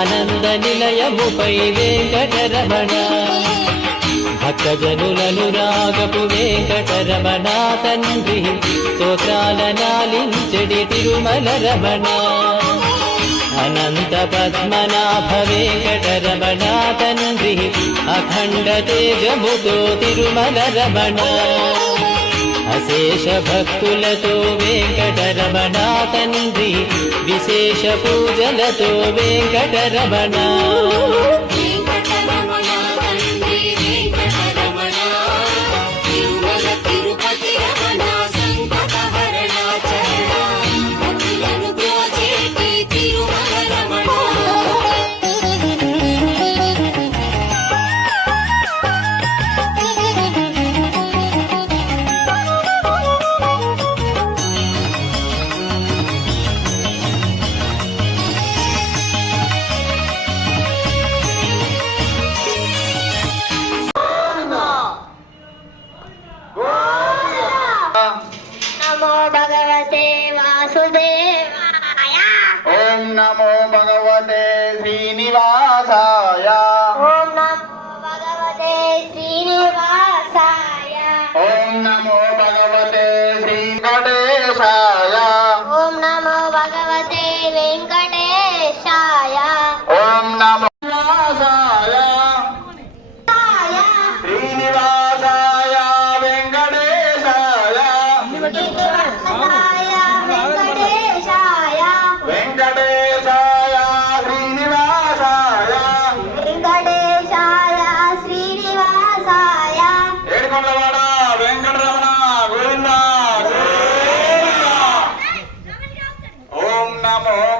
ఆనంద నిలయముపై వెంకటరమణ భక్తజనులను రాగపు వెంకటరమణ తండ్రి స్తోత్రాలనాలించెడి తిరుమల రమణ అనంత పద్మనాభ వెంకటరమణ తండ్రి అఖండ తేజముతో తిరుమల రమణ అశేష భక్తులతో వెంకటరమణ తండ్రి విశేష పూజలతో వెంకటరమణ नमो भगवते श्रीनिवासाय ओम नमो भगवते श्रीनिवासाय ओम नमो भगवते श्रीवेंकटेशाय ओम नमो भगवते वेंकटेशाय ओम नमो श्रीनिवासाय श्रीनिवासाय वेंकटेशाय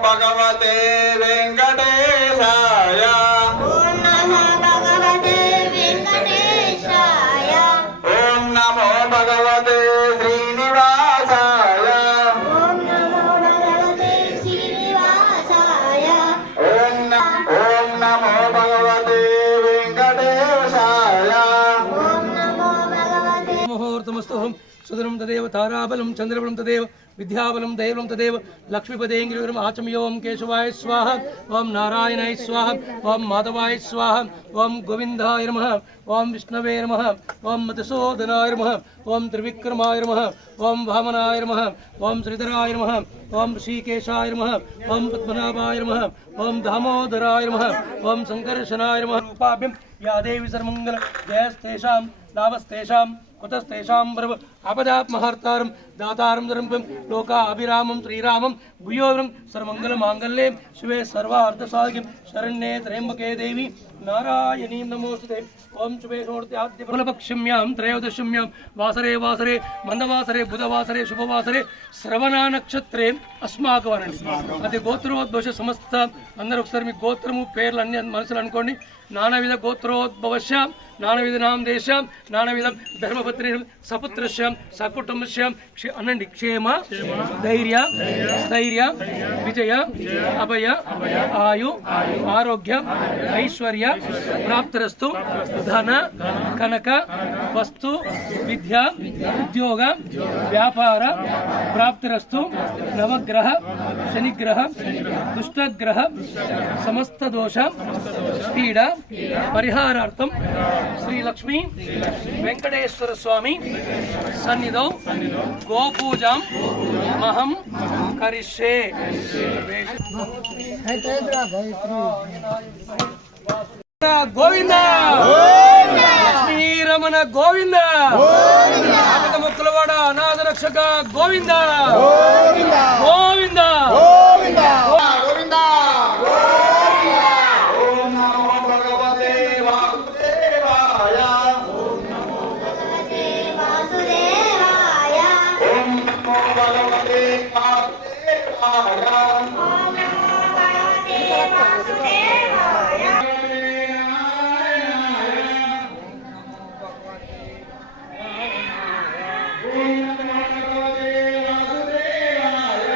भगवते वेंकटेशाय ओम नमो भगवते वेंकटेशाय ओम नमो भगवते श्रीनिवासाय ओम नमो भगवते श्रीनिवासाय ओम नमो भगवते वेंकटेशाय ओम नमो भगवते मुहूर्तमस्तु सुदनं तदेव ताराबलं चंद्रबलं तदेव विद्याबलं दैवं तदेव लक्ष्मीपदेङ्गिरिवरम् आचम्यो ओं केशवाय स्वाहा ओं नारायणाय स्वाहा ओं माधवाय स्वाहा ओं गोविन्दाय नमः ओं विष्णवे नमः ओं मधुसूदनाय नमः ओं त्रिविक्रमाय नमः ओं वामनाय नमः ओं श्रीधराय नमः ओं ऋषिकेशाय नमः ओं पद्मनाभाय नमः ओं दामोदराय नमः ओं संकर्षणाय नमः रूपाभ्यं या देवी सर्वमङ्गल जयस्तेषां लाभस्तेषां कुतस्तेषां पर्व आपदापमहर्तारं दातारं धर्मं लोकाभिरामं श्रीरामं भूयोरं सर्वमङ्गलमाङ्गल्ये शिवे सर्वार्थसाधिके शरण्ये त्र्यम्बके देवी नारायणीं नमोस्तुते ओं शुभे षोडशाद्य फलपक्षम्यां त्रयोदश्यां वासरे मंदवासरे बुधवासरे शुभवासरे श्रवणा नक्षत्रे अस्माकवरणि అది గోత్రోద్భవ సమస్త అందరూ ఒకసారి మీ గోత్రము పేర్లు అన్ని మనసులో అనుకోండి నానావిధ గోత్రోద్భవశ్యాం నానావిధనాం దేశాం నానావిధ ధర్మపత్ని సపుత్రశ్యాం సకుటుంబశ్యాం అనండి క్షేమ ధైర్య స్థైర్య విజయ అభయ ఆయు ఆరోగ్య ఐశ్వర్య ప్రాప్తిరస్తు ధన కనక వస్తు విద్య ఉద్యోగ వ్యాపార ప్రాప్తిరస్తు నవగ్రహ శనిగ్రహ దుష్టగ్రహ సమస్త దోష పీడ పరిహారార్థం శ్రీ లక్ష్మీ వెంకటేశ్వర స్వామి సన్నిధౌ గోపూజాం మహం కరిష్యే. గోవింద లక్ష్మీరమణ గోవింద ఆపద ముక్కులవాడ అనాథ రక్షక గోవింద గోవింద गोविंद ओम नमो भगवते वासुदेवाय ओम नमो भगवते वासुदेवाय ओम नमो भगवते वासुदेवाय ओम नमो भगवते वासुदेवाय ओम नमो भगवते वासुदेवाय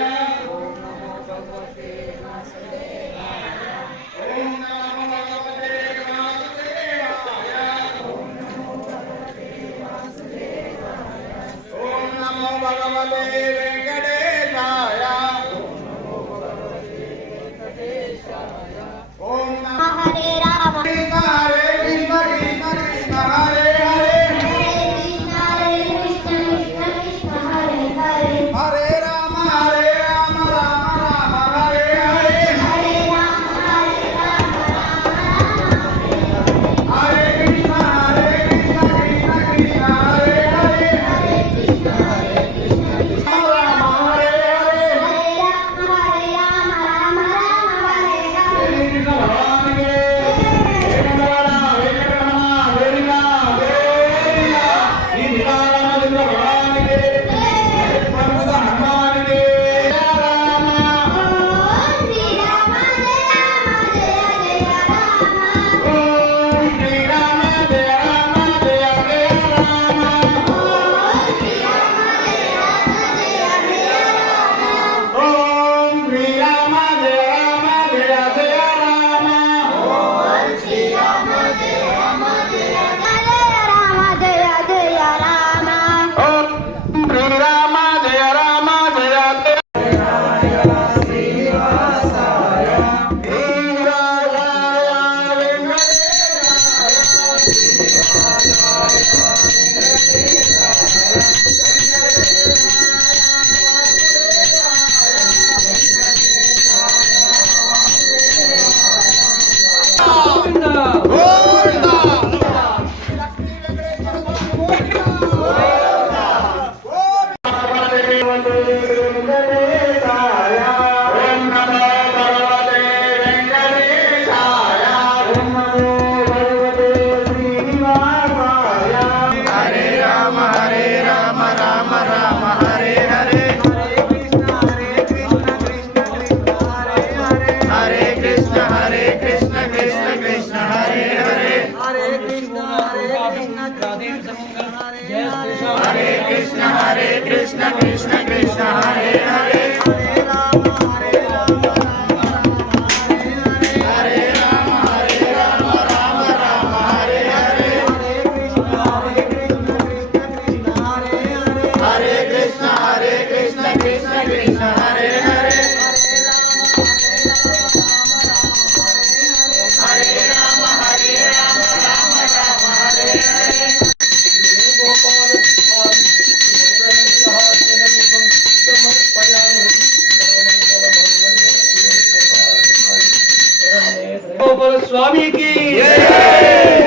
స్వామికి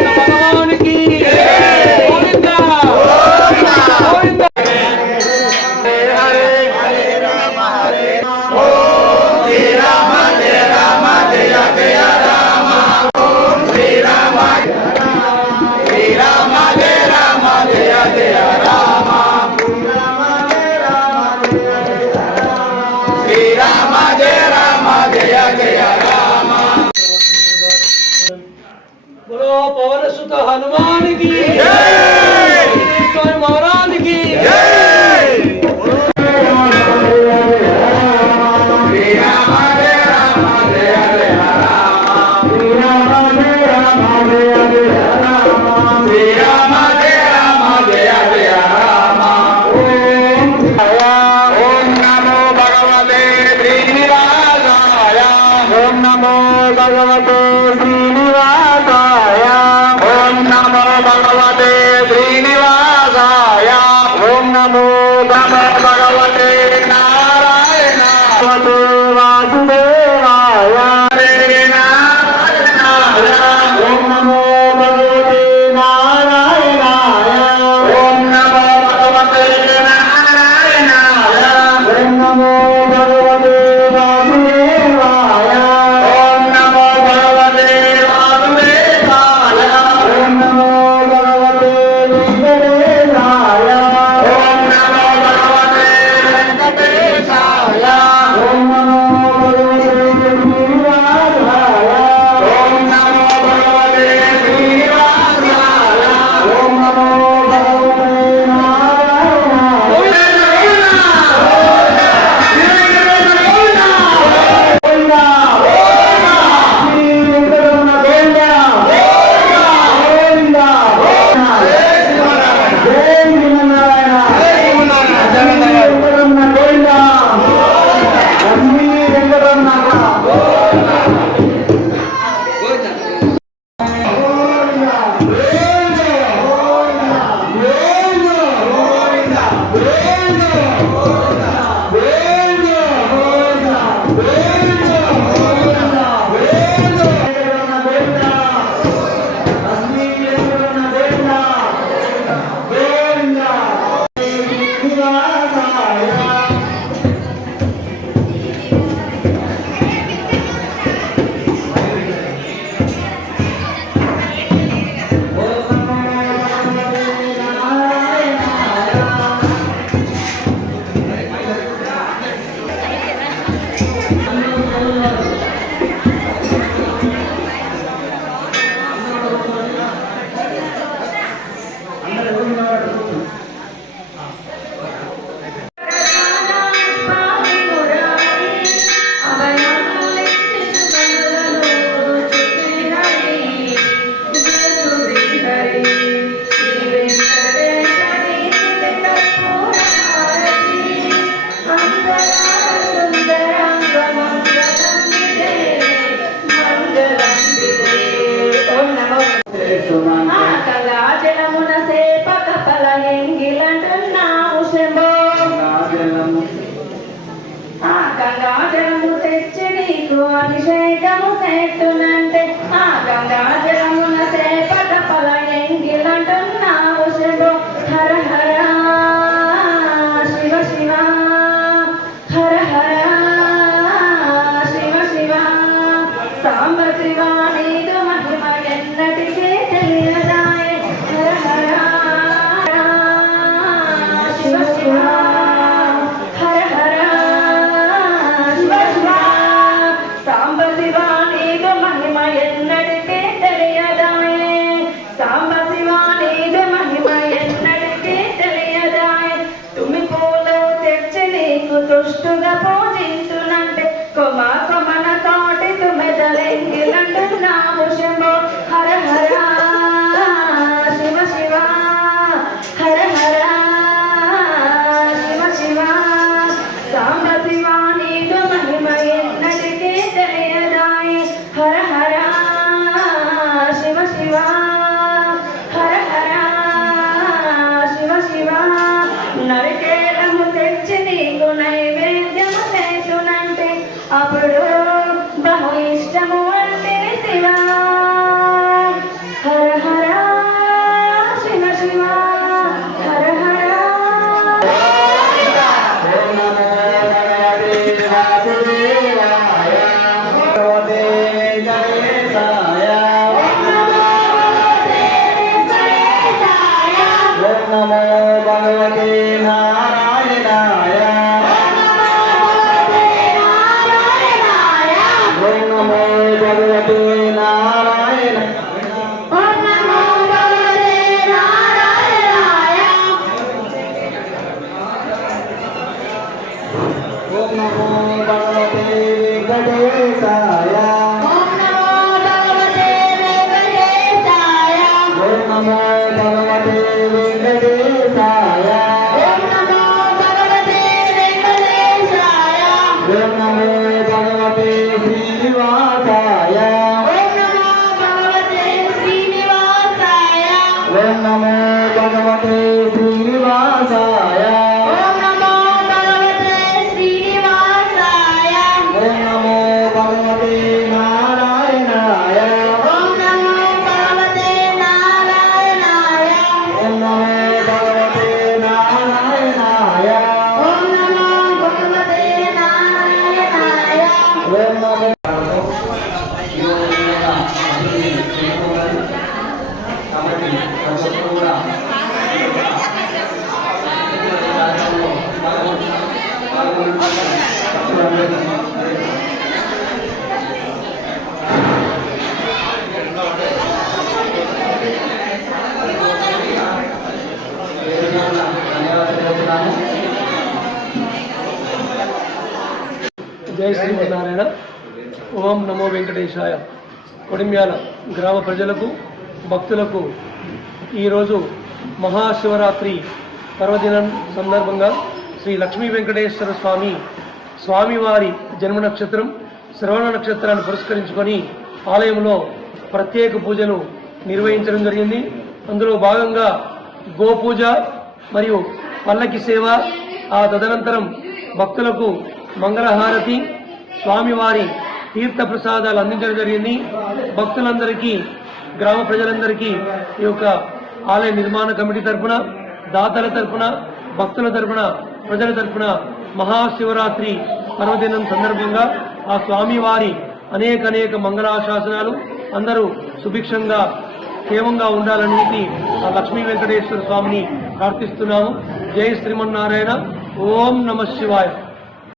భగవానికి గోవింద గోవింద. बोलो पवन सुत हनुमान की स्वामी महाराज की Om Namo Bhagavate ముచ్చుగా పూజించునంటే కొమ కొమన తోటి తుమ్మెదలెంగిలంటున్నాము శంభో హర హర శివ శివ హర హర శివ శివ సాంబ శివ నీదు మహిమ ఎన్నటికీ తెలియదాయి హర హర శివ శివ హర హర శివ శివ నరికేలము తెచ్చి నీకు నైవేద్యము చేసునంటే అప్పుడు బహు ఇష్టము అంటే శివ హర హర శివ శివ హర హర నమో భగవతే నారాయణాయ ఓం నమో భగవతే నారాయణ ఓం నమో భగవతే నారాయణాయ ఓం నమో భగవతే వెంకటేశాయ ఓం నమో భగవతే వెంకటేశాయ ఓం నమో భగవతే వెంకటేశాయ ఓం నమో భగవతే వెంకటేశాయ ఓం నమో భగవతే శ్రీనివాసాయ ఓం నమో భగవతే శ్రీనివాసాయ ఓం నమో భగవతే శ్రీనివాసాయ ఓం నమో భగవతే శ్రీనివాసాయ ఓం నమో భగవతే నారాయణాయ ఓం నమో భగవతే నారాయణాయ ఓం నమో భగవతే నారాయణాయ ఓం నమో భగవతే నారాయణాయ ఓం నమో జై శ్రీమన్నారాయణ. ఓం నమో వెంకటేశాయ. కొడిమ్యాల గ్రామ ప్రజలకు భక్తులకు ఈరోజు మహాశివరాత్రి పర్వదినం సందర్భంగా శ్రీ లక్ష్మీ వెంకటేశ్వర స్వామివారి జన్మ నక్షత్రం శ్రవణ నక్షత్రాన్ని పురస్కరించుకొని ఆలయంలో ప్రత్యేక పూజలు నిర్వహించడం జరిగింది. అందులో భాగంగా గోపూజ మరియు పల్లకి సేవ, ఆ తదనంతరం భక్తులకు మంగళహారతి, స్వామివారి తీర్థ ప్రసాదాలు అందించడం జరిగింది. భక్తులందరికీ, గ్రామ ప్రజలందరికీ ఈ యొక్క ఆలయ నిర్మాణ కమిటీ తరపున, దాతల తరపున, భక్తుల తరపున, ప్రజల తరపున మహాశివరాత్రి పర్వదినం సందర్భంగా ఆ స్వామివారి అనేక మంగళాశాసనాలు అందరూ సుభిక్షంగా క్షేమంగా ఉండాలని ఆ లక్ష్మీ వెంకటేశ్వర స్వామిని ప్రార్థిస్తున్నాము. జై శ్రీమన్నారాయణ. ఓం నమః శివాయ.